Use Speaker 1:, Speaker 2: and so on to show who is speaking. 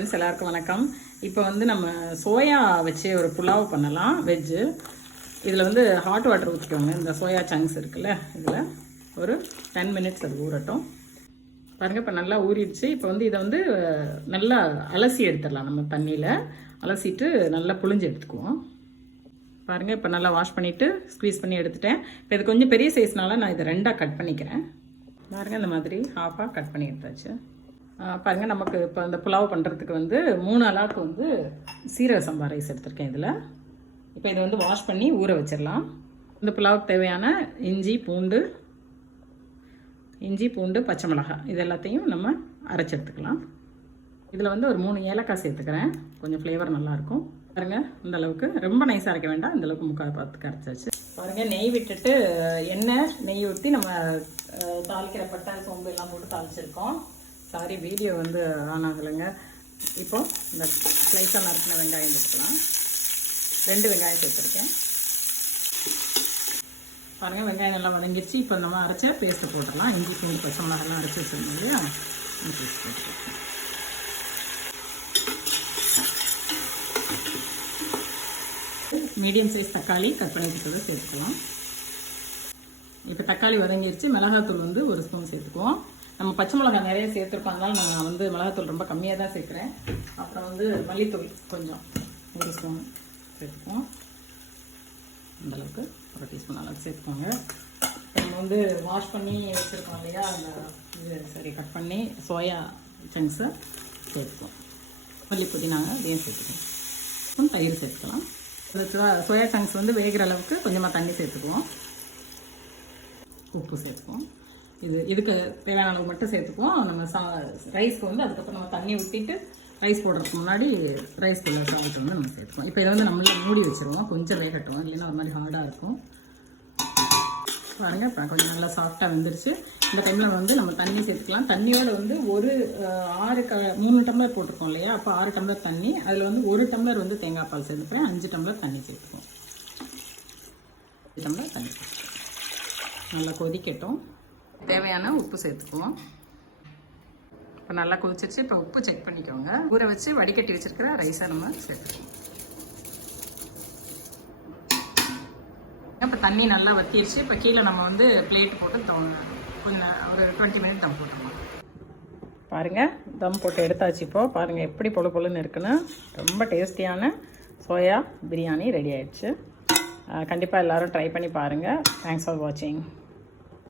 Speaker 1: Friends எல்லாருக்கும் வணக்கம். இப்போ வந்து நம்ம சோயா வச்சு ஒரு புலாவ் பண்ணலாம் வெஜ்ஜு. இதில் வந்து ஹாட் வாட்டர் ஊற்றிக்கோங்க இந்த சோயா சங்க்ஸ் இருக்குல்ல இதில் ஒரு டென் மினிட்ஸ் அது ஊறட்டும். பாருங்கள் இப்போ நல்லா ஊறிடுச்சு. இப்போ வந்து இதை வந்து நல்லா அலசி எடுத்துடலாம் நம்ம தண்ணியில். அலசிட்டு நல்லா புழிஞ்சு எடுத்துக்குவோம். பாருங்கள் இப்போ நல்லா வாஷ் பண்ணிவிட்டு ஸ்க்வீஸ் பண்ணி எடுத்துட்டேன். இப்போ இது கொஞ்சம் பெரிய சைஸ்னால நான் இதை ரெண்டாக கட் பண்ணிக்கிறேன். பாருங்கள் இந்த மாதிரி ஹாஃபாக கட் பண்ணி எடுத்தாச்சு பாருங்கள் பாருங்க நமக்கு இப்போ அந்த புலாவ் பண்ணுறதுக்கு வந்து மூணு அளவுக்கு வந்து சீரக சம்பா ரைஸ் எடுத்திருக்கேன் இதில். இப்போ இதை வந்து வாஷ் பண்ணி ஊற வச்சிடலாம். இந்த புலாவுக்கு தேவையான இஞ்சி பூண்டு இஞ்சி பூண்டு பச்சை மிளகாய் இது எல்லாத்தையும் நம்ம அரைச்சி எடுத்துக்கலாம். இதில் வந்து ஒரு மூணு ஏலக்காய் சேர்த்துக்கிறேன். கொஞ்சம் ஃப்ளேவர் நல்லாயிருக்கும் பாருங்கள் இந்த அளவுக்கு. ரொம்ப நைஸாக அரைக்க வேண்டாம். இந்த அளவுக்கு முக்கால் பார்த்துக்கு அரைச்சாச்சு பாருங்கள் நெய் விட்டுட்டு எண்ணெய் நெய் ஊற்றி நம்ம தாளிக்கிற பட்டை சோம்பு எல்லாம் போட்டு தாளிச்சிருக்கோம். சாரி வீடியோ வந்து ஆன் ஆகலைங்க. இப்போ இந்த ஸ்லைஸாக நறுக்கின வெங்காயம் எடுத்துக்கலாம். ரெண்டு வெங்காயம் சேர்த்துருக்கேன் பாருங்கள் வெங்காயம் நல்லா வதங்கிடுச்சு. இப்போ நம்ம அரைச்ச பேஸ்ட்டை போட்டுடலாம். இஞ்சி பூண்டு பச்சை மிளகாலாம் அரைச்சி வச்சுருந்தோம் இல்லையா? பேஸ்ட் போட்டுக்கலாம். மீடியம் சைஸ் தக்காளி கட் பண்ணி சேர்த்துக்கலாம். இப்போ தக்காளி வதங்கிருச்சு மிளகாத்தூள் வந்து ஒரு ஸ்பூன் சேர்த்துக்குவோம். நம்ம பச்சை மிளகாய் நிறைய சேர்த்துருக்கோம். அதனால் நான் வந்து மிளகாத்தூள் ரொம்ப கம்மியாக தான் சேர்க்குறேன். அப்புறம் வந்து மல்லித்தூள் கொஞ்சம் ஒரு ஸ்பூன் சேர்த்துக்குவோம். அந்த அளவுக்கு ஒரு டீஸ்பூன் அளவுக்கு சேர்த்துக்கோங்க. நம்ம வந்து வாஷ் பண்ணி வச்சுருக்கோம் இல்லையா? அந்த இது சரி கட் பண்ணி சோயா சங்க்ஸை சேர்த்துக்குவோம். மல்லிப்பொடி நாங்கள் அதையும் சேர்த்துக்குவோம். தயிர் சேர்த்துக்கலாம். சோயா சங்க்ஸ் வந்து வேகிற அளவுக்கு கொஞ்சமாக தண்ணி சேர்த்துக்குவோம். உப்பு சேர்த்துக்குவோம். இது இதுக்கு தேவையான அளவு மட்டும் சேர்த்துக்குவோம். நம்ம சா ரைஸ்க்கு வந்து அதுக்கப்புறம் நம்ம தண்ணி ஊற்றிட்டு ரைஸ் போடுறதுக்கு முன்னாடி ரைஸ்க்குள்ள சாப்பிட்டு வந்து நம்ம சேர்த்துக்குவோம். இப்போ இதை வந்து நம்மளே மூடி வச்சுருவோம். கொஞ்சம் வேகட்டும். இல்லைன்னா ஒரு மாதிரி ஹார்டாக இருக்கும். பாருங்கள் இப்போ கொஞ்சம் நல்லா சாஃப்டாக வெந்துருச்சு. இந்த டைமில் வந்து நம்ம தண்ணி சேர்த்துக்கலாம். தண்ணியோட வந்து ஒரு ஆறு க மூணு டம்ளர் போட்டிருக்கோம் இல்லையா? அப்போ ஆறு டம்ளர் தண்ணி அதில் வந்து ஒரு டம்ளர் வந்து தேங்காய் பால் சேர்த்துக்கிறேன். அஞ்சு டம்ளர் தண்ணி சேர்த்துக்குவோம். அஞ்சு டம்ளர் தண்ணி. நல்லா கொதிக்கட்டும். தேவையான உப்பு சேர்த்துக்குவோம். இப்போ நல்லா கொதிச்சிருச்சு. இப்போ உப்பு செக் பண்ணிக்கோங்க. ஊற வச்சு வடிகட்டி வச்சிருக்கிற ரைஸை நம்ம சேர்த்துக்குவோம். இப்போ தண்ணி நல்லா வத்திருச்சு. இப்போ கீழே நம்ம வந்து பிளேட் போட்டு தம் கொஞ்சம் ஒரு டுவெண்ட்டி மினிட் தம் போட்டுருவோம் பாருங்கள் தம் போட்டு எடுத்தாச்சு இப்போது பாருங்கள் எப்படி பொழு பொழுன்னு இருக்குன்னு. ரொம்ப டேஸ்டியான சோயா பிரியாணி ரெடி ஆயிடுச்சு. கண்டிப்பாக எல்லோரும் ட்ரை பண்ணி பாருங்கள் தேங்க்ஸ் ஃபார் வாட்சிங்